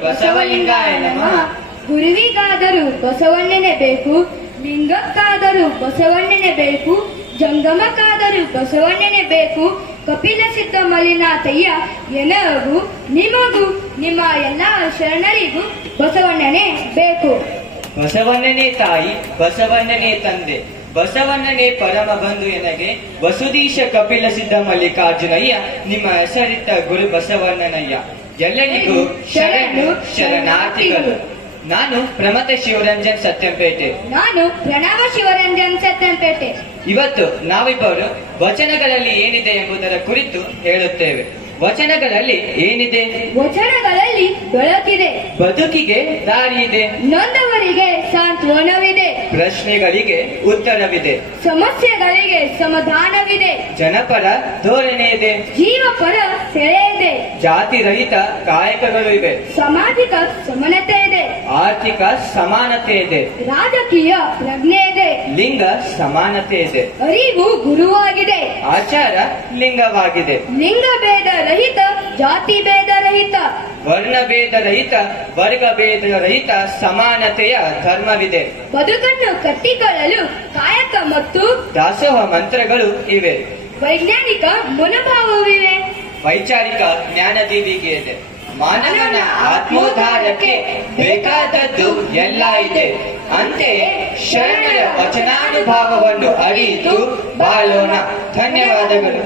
ಬಸವಲಿಂಗಾಯ ನಮಃ. ಗುರುವಿಗಾದರೂ ಬಸವಣ್ಣನೆ ಬೇಕು, ಲಿಂಗಕ್ಕಾದರೂ ಬಸವಣ್ಣನೆ ಬೇಕು, ಜಂಗಮಕ್ಕಾದರೂ ಬಸವಣ್ಣನೆ ಬೇಕು. ಕಪಿಲ ಸಿದ್ಧ ಮಲ್ಲಿನಾಥಯ್ಯ ಎನಗೂ ನಿಮಗೂ ನಿಮ್ಮ ಎಲ್ಲ ಶರಣರಿಗೂ ಬಸವಣ್ಣನೆ ಬೇಕು. ಬಸವಣ್ಣನೇ ತಾಯಿ, ಬಸವಣ್ಣನೇ ತಂದೆ, ಬಸವಣ್ಣನೇ ಪರಮ ಬಂಧು ಎನಗೆ ವಸುದೀಶ ಕಪಿಲ ಸಿದ್ಧ ಮಲ್ಲಿಕಾರ್ಜುನಯ್ಯ ನಿಮ್ಮ ಹೆಸರಿಟ್ಟ ಗುರು ಬಸವಣ್ಣನಯ್ಯ. ಎಲ್ಲರಿಗೂ ಶರಣು ಶರಣಾರ್ಥಿಗಳು. ನಾನು ಪ್ರಮಥ ಶಿವರಂಜನ್ ಸತ್ಯಂಪೇಟೆ. ನಾನು ಪ್ರಣವ ಶಿವರಂಜನ್ ಸತ್ಯಂಪೇಟೆ. ಇವತ್ತು ನಾವಿಬ್ಬರು ವಚನಗಳಲ್ಲಿ ಏನಿದೆ ಎಂಬುದರ ಕುರಿತು ಹೇಳುತ್ತೇವೆ. ವಚನಗಳಲ್ಲಿ ಏನಿದೆ? ವಚನಗಳಲ್ಲಿ ಬೆಳಕಿದೆ, ಬದುಕಿಗೆ ದಾರಿ ಇದೆ, ನೊಂದವರಿಗೆ ಸಾಂತ್ವನವಿದೆ, ಪ್ರಶ್ನೆಗಳಿಗೆ ಉತ್ತರವಿದೆ, ಸಮಸ್ಯೆಗಳಿಗೆ ಸಮಾಧಾನವಿದೆ, ಜನಪರ ಧೋರಣೆ ಇದೆ, ಜೀವಪರ ಸೆಳೆ ಇದೆ, ಜಾತಿ ರಹಿತ ಕಾಯಕಗಳು ಇವೆ, ಸಾಮಾಜಿಕ ಸಮಾನತೆ ಇದೆ, ಆರ್ಥಿಕ ಸಮಾನತೆ ಇದೆ, ರಾಜಕೀಯ ಪ್ರಜ್ಞೆ ಇದೆ, ಲಿಂಗ ಸಮಾನತೆ ಇದೆ, ಅರಿವು ಗುರುವಾಗಿದೆ, ಆಚಾರ ಲಿಂಗವಾಗಿದೆ, ಲಿಂಗ ಭೇದ ರಹಿತ, ಜಾತಿ ಭೇದ ರಹಿತ, ವರ್ಣ ಭೇದ ರಹಿತ, ವರ್ಗ ಭೇದ ರಹಿತ ಸಮಾನತೆಯ ಧರ್ಮವಿದೆ. ಬದುಕನ್ನು ಕಟ್ಟಿಕೊಳ್ಳಲು ಕಾಯಕ ಮತ್ತು ದಾಸೋಹ ಮಂತ್ರಗಳು ಇವೆ. ವೈಜ್ಞಾನಿಕ ಮನೋಭಾವವಿವೆ, ವೈಚಾರಿಕ ಜ್ಞಾನ ದೀವಿಗೆ ಇದೆ. ಮಾನವನ ಆತ್ಮೋದ್ಧಾರಕ್ಕೆ ಬೇಕಾದದ್ದು ಎಲ್ಲ ಇದೆ. ಅಂತೆಯೇ ಶರಣರ ವಚನಾನುಭಾವವನ್ನು ಅರಿತು ಬಾಳೋಣ. ಧನ್ಯವಾದಗಳು.